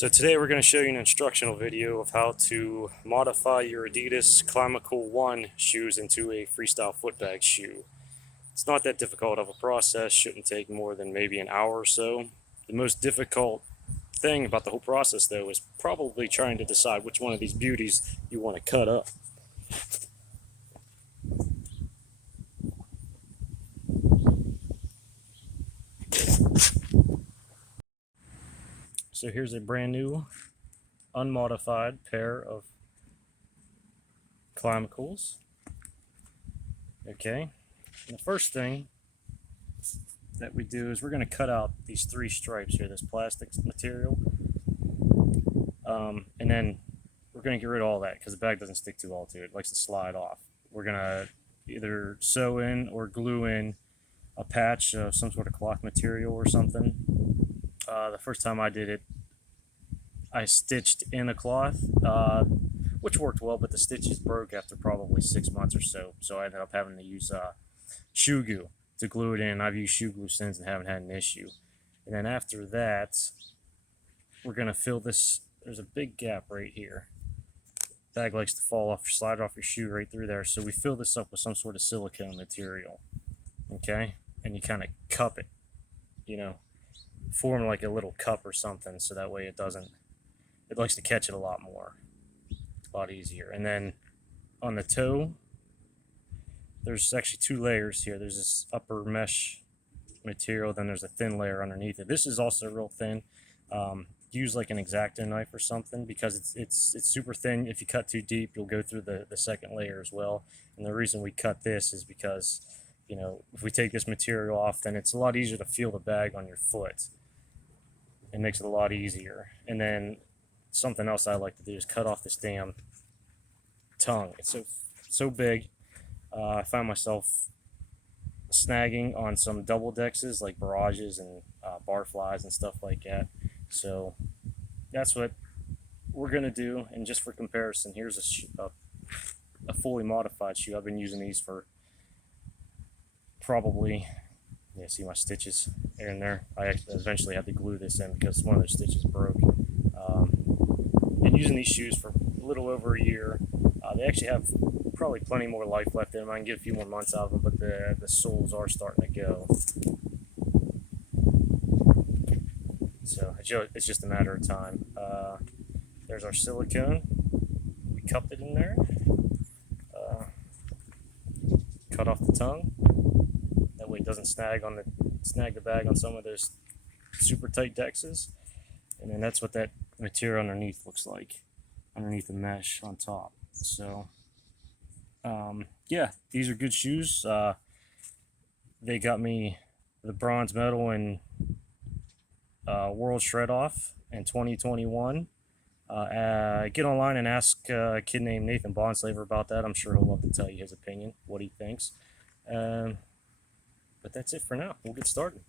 So today we're going to show you an instructional video of how to modify your Adidas Climacool 1 shoes into a freestyle footbag shoe. It's not that difficult of a process, shouldn't take more than maybe an hour or so. The most difficult thing about the whole process though is probably trying to decide which one of these beauties you want to cut up. So here's a brand new unmodified pair of Climacools. Okay, and the first thing that we do is we're going to cut out these three stripes here, this plastic material, and then we're going to get rid of all that because the bag doesn't stick too well to it. It likes to slide off. We're going to either sew in or glue in a patch of some sort of cloth material or something. The first time I did it, I stitched in a cloth, which worked well, but the stitches broke after probably 6 months or so. So I ended up having to use shoe glue to glue it in. I've used shoe glue since and haven't had an issue. And then after that, we're going to fill this. There's a big gap right here. The bag likes to fall off, slide off your shoe right through there. So we fill this up with some sort of silicone material. Okay? And you kind of cup it, you know, form like a little cup or something, so that way it likes to catch it a lot more. A lot easier. And then on the toe, there's actually two layers here. There's this upper mesh material, then there's a thin layer underneath it. This is also real thin. Use like an X-Acto knife or something because it's super thin. If you cut too deep, you'll go through the second layer as well. And the reason we cut this is because, you know, if we take this material off, then it's a lot easier to feel the bag on your foot. It makes it a lot easier. And then something else I like to do is cut off this damn tongue. It's so big. I find myself snagging on some double dexes like barrages and bar flies and stuff like that. So that's what we're gonna do. And just for comparison, here's a fully modified shoe. I've been using these for probably, yeah, see my stitches here and there. I eventually had to glue this in because one of those stitches broke. Been using these shoes for a little over a year. They actually have probably plenty more life left in them. I can get a few more months out of them, but the soles are starting to go. So it's just a matter of time. There's our silicone. We cupped it in there. Cut off the tongue. That way it doesn't snag the bag on some of those super tight dexes. And then that's what that material underneath looks like, underneath the mesh on top. So yeah, these are good shoes. They got me the bronze medal in World Shred Off in 2021. Get online and ask a kid named Nathan Bondslaver about that. I'm sure he'll love to tell you his opinion, what he thinks. But that's it for now. We'll get started.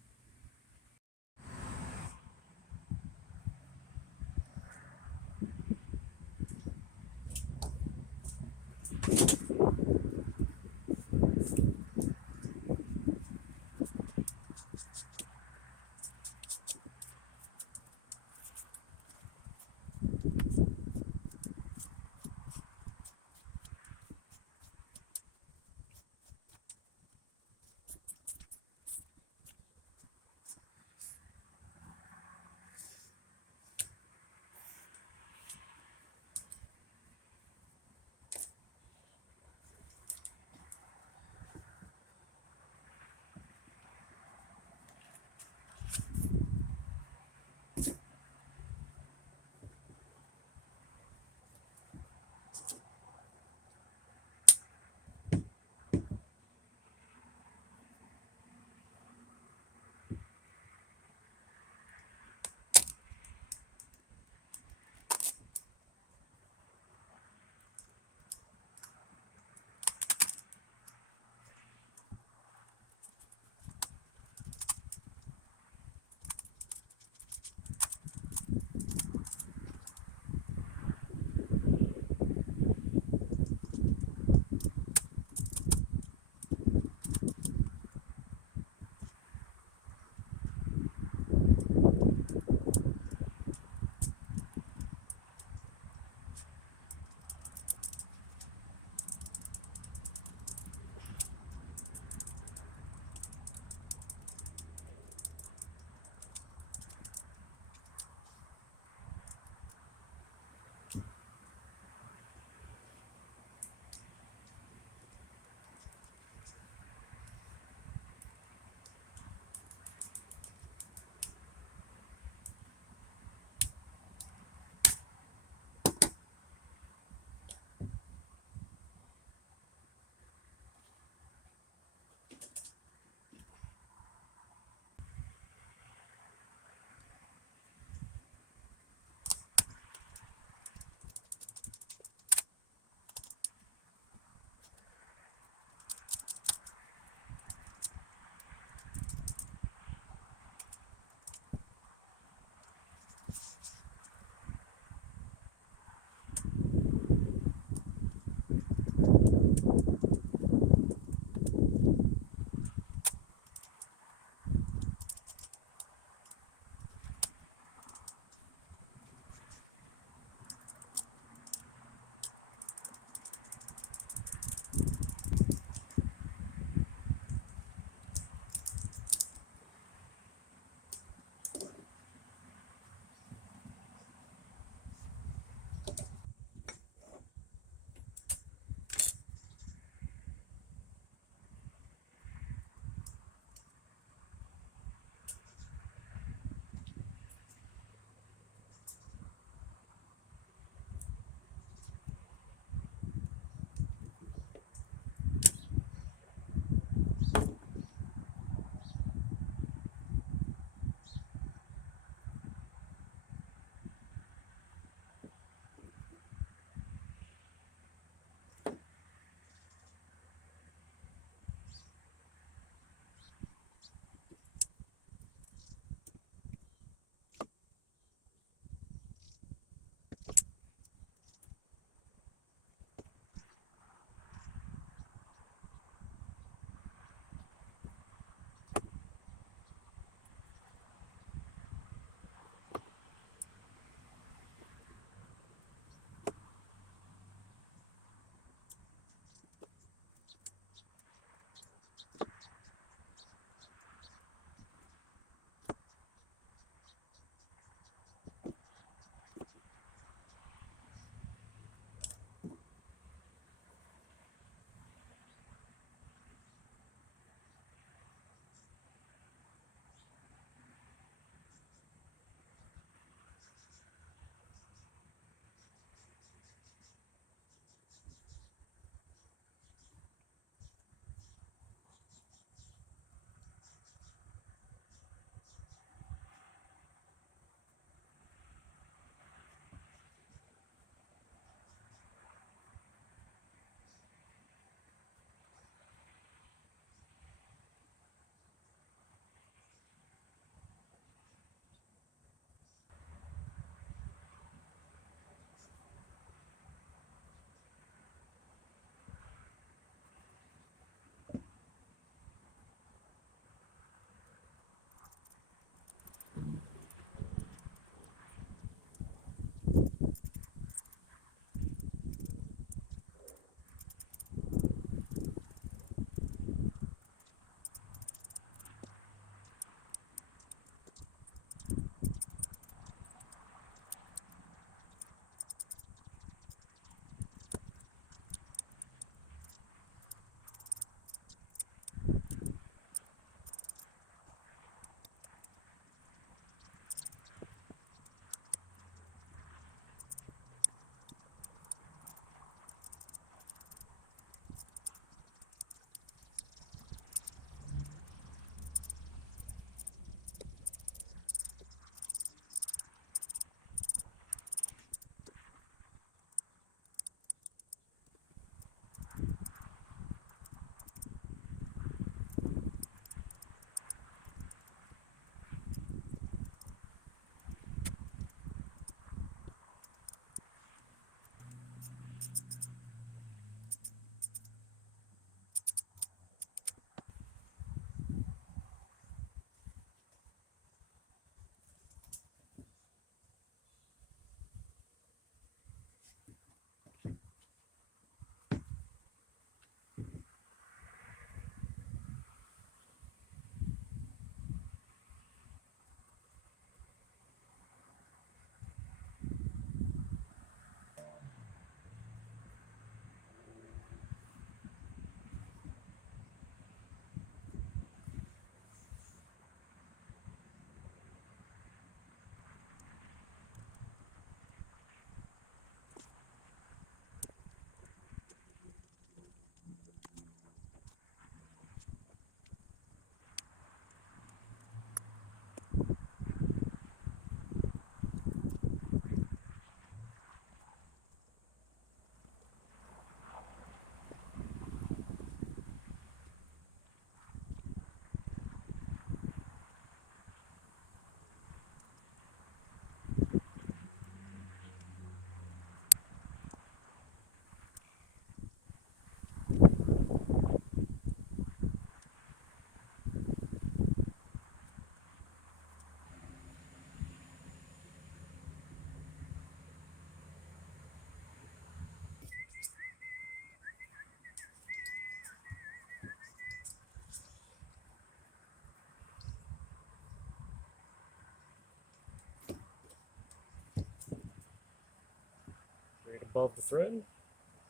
above the thread.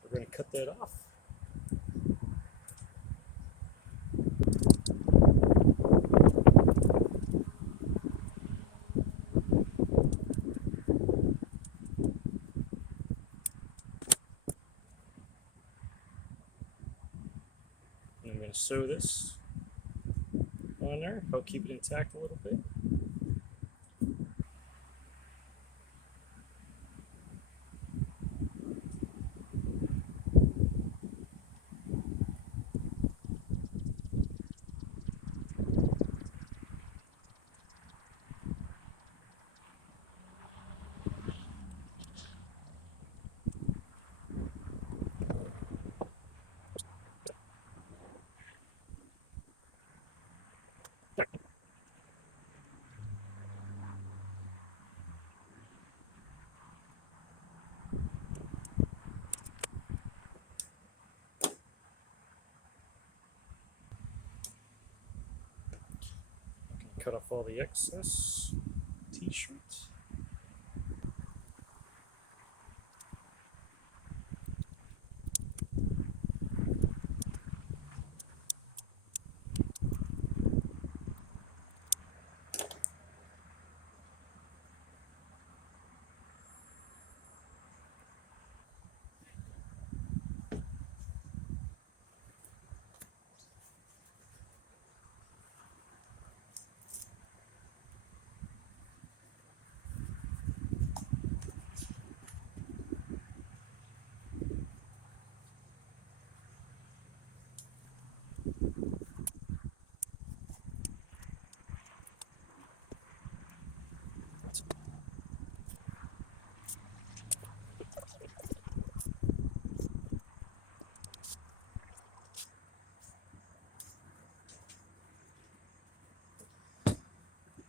We're going to cut that off. And I'm going to sew this on there, help keep it intact a little bit. Cut off all the excess t-shirt.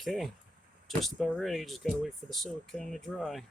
Okay, just about ready. Just gotta wait for the silicone to dry.